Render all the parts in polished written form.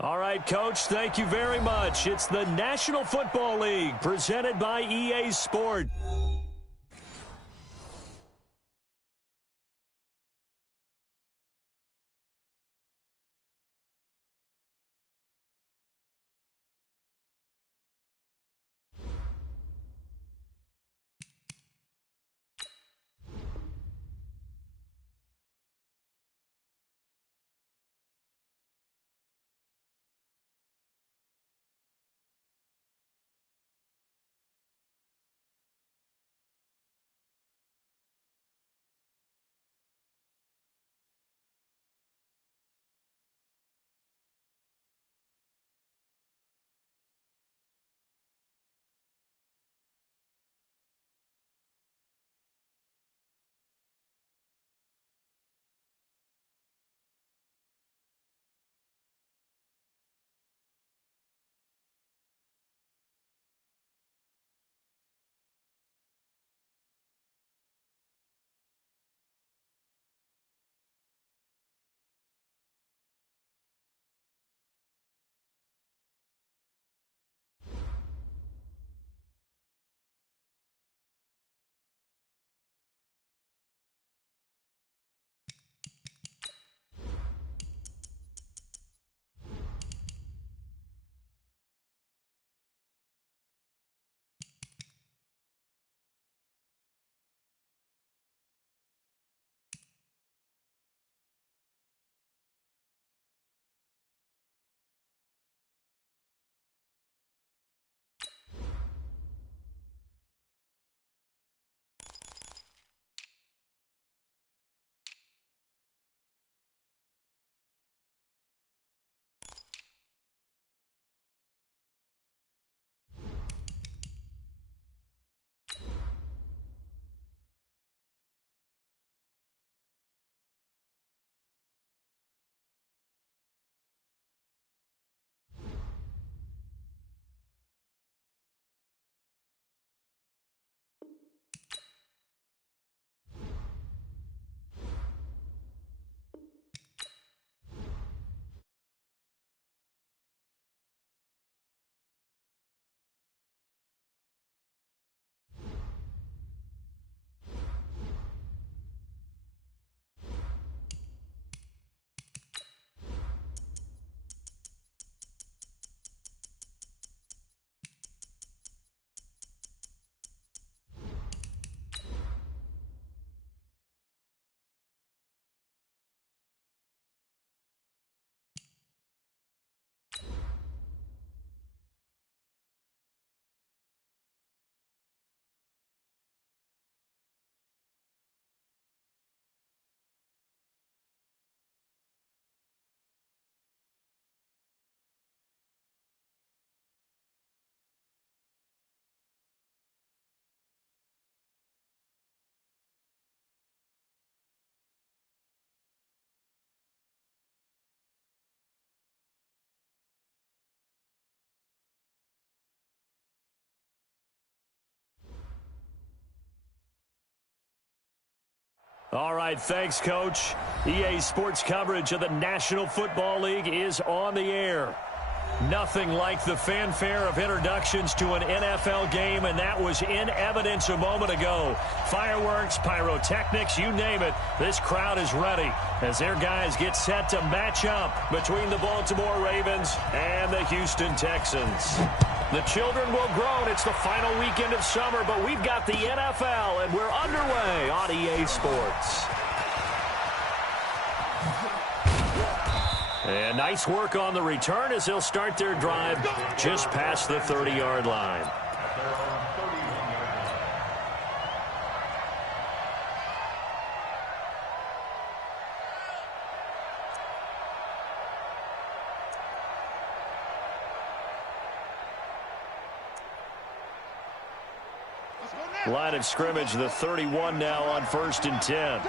All right, Coach, thank you very much. It's the National Football League presented by EA Sport. All right, thanks, Coach. EA Sports coverage of the National Football League is on the air. Nothing like the fanfare of introductions to an NFL game, and that was in evidence a moment ago. Fireworks, pyrotechnics, you name it. This crowd is ready as their guys get set to match up between the Baltimore Ravens and the Houston Texans. The children will groan. It's the final weekend of summer, but we've got the NFL, and we're underway on EA Sports. And nice work on the return as they'll start their drive just past the 30-yard line. Line of scrimmage, the 31 now on 1st and 10.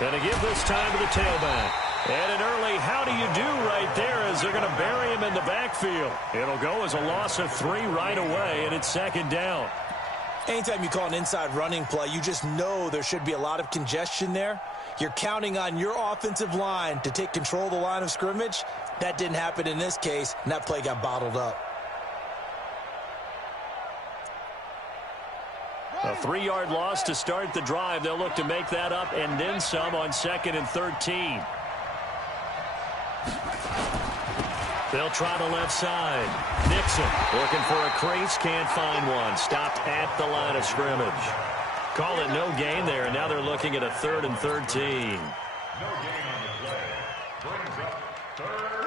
Going to give this time to the tailback. And an early how do you do right there as they're going to bury him in the backfield. It'll go as a loss of 3 right away, and it's 2nd down. Anytime you call an inside running play, you just know there should be a lot of congestion there. You're counting on your offensive line to take control of the line of scrimmage. That didn't happen in this case, and that play got bottled up. A 3-yard loss to start the drive. They'll look to make that up and then some on 2nd and 13. They'll try the left side. Nixon looking for a crease, can't find one. Stopped at the line of scrimmage. Call it no gain there, and now they're looking at a 3rd and 13.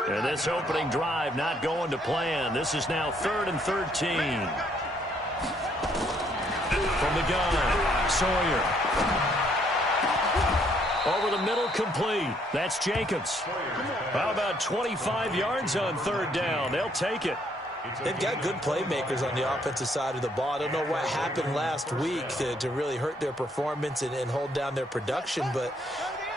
And this opening drive not going to plan. This is now 3rd and 13. From the gun, Sawyer. Over the middle, complete. That's Jacobs. How about 25 yards on 3rd down? They'll take it. They've got good playmakers on the offensive side of the ball. I don't know what happened last week to really hurt their performance and hold down their production, but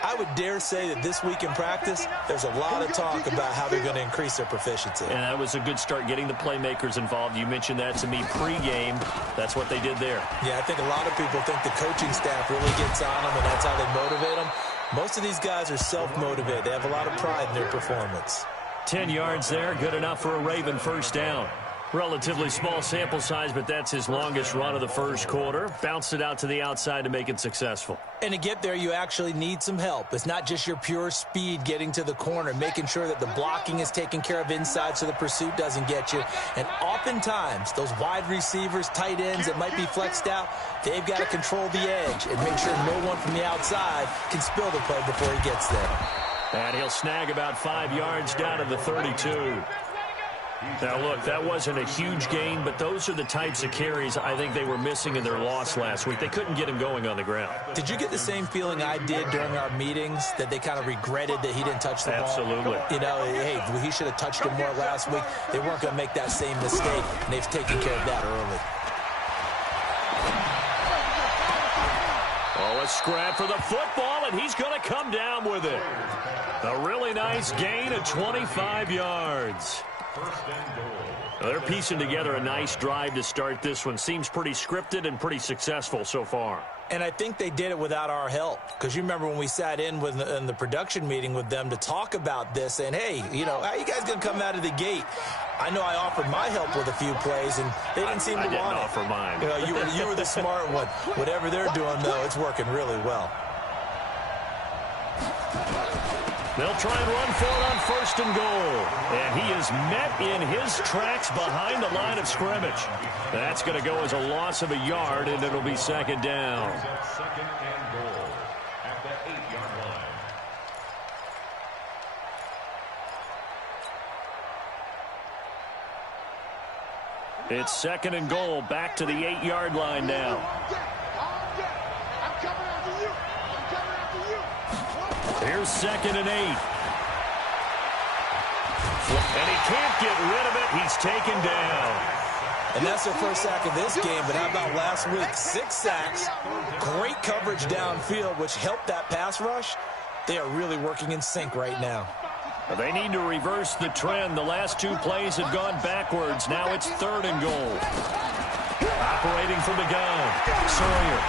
I would dare say that this week in practice, there's a lot of talk about how they're going to increase their proficiency. And that was a good start, getting the playmakers involved. You mentioned that to me pregame. That's what they did there. Yeah, I think a lot of people think the coaching staff really gets on them, and that's how they motivate them. Most of these guys are self-motivated. They have a lot of pride in their performance. 10 yards there, good enough for a Raven 1st down. Relatively small sample size, but that's his longest run of the 1st quarter. Bounced it out to the outside to make it successful. And to get there, you actually need some help. It's not just your pure speed getting to the corner, making sure that the blocking is taken care of inside so the pursuit doesn't get you. And oftentimes, those wide receivers, tight ends that might be flexed out, they've got to control the edge and make sure no one from the outside can spill the play before he gets there. And he'll snag about 5 yards down to the 32. Now, look, that wasn't a huge gain, but those are the types of carries I think they were missing in their loss last week. They couldn't get him going on the ground. Did you get the same feeling I did during our meetings, that they kind of regretted that he didn't touch the ball? Absolutely. You know, hey, he should have touched it more last week. They weren't going to make that same mistake, and they've taken care of that early. Oh, a scrap for the football, and he's going to come down with it. A really nice gain of 25 yards. They're piecing together a nice drive to start this one. Seems pretty scripted and pretty successful so far. And I think they did it without our help. Because you remember when we sat in the production meeting with them to talk about this, saying, hey, you know, how are you guys going to come out of the gate? I know I offered my help with a few plays, and they didn't seem to want it. I didn't offer mine. You know, you were the smart one. Whatever they're doing, though, it's working really well. They'll try and run for it on 1st and goal. And he is met in his tracks behind the line of scrimmage. That's going to go as a loss of a yard, and it'll be 2nd down. 2nd and goal at the 8-yard line. It's 2nd and goal, back to the 8-yard line now. Here's 2nd and 8. And he can't get rid of it. He's taken down. And that's their first sack of this game. But how about last week? 6 sacks, great coverage downfield, which helped that pass rush. They are really working in sync right now. They need to reverse the trend. The last 2 plays have gone backwards. Now it's 3rd and goal. Operating from the gun, Sawyer.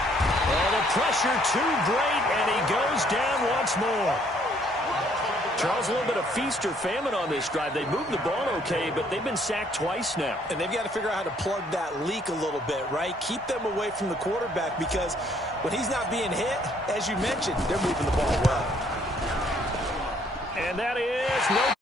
Oh, the pressure too great, and he goes down once more. Charles, a little bit of feast or famine on this drive. They moved the ball okay, but they've been sacked twice now. And they've got to figure out how to plug that leak a little bit, right? Keep them away from the quarterback, because when he's not being hit, as you mentioned, they're moving the ball well. And that is no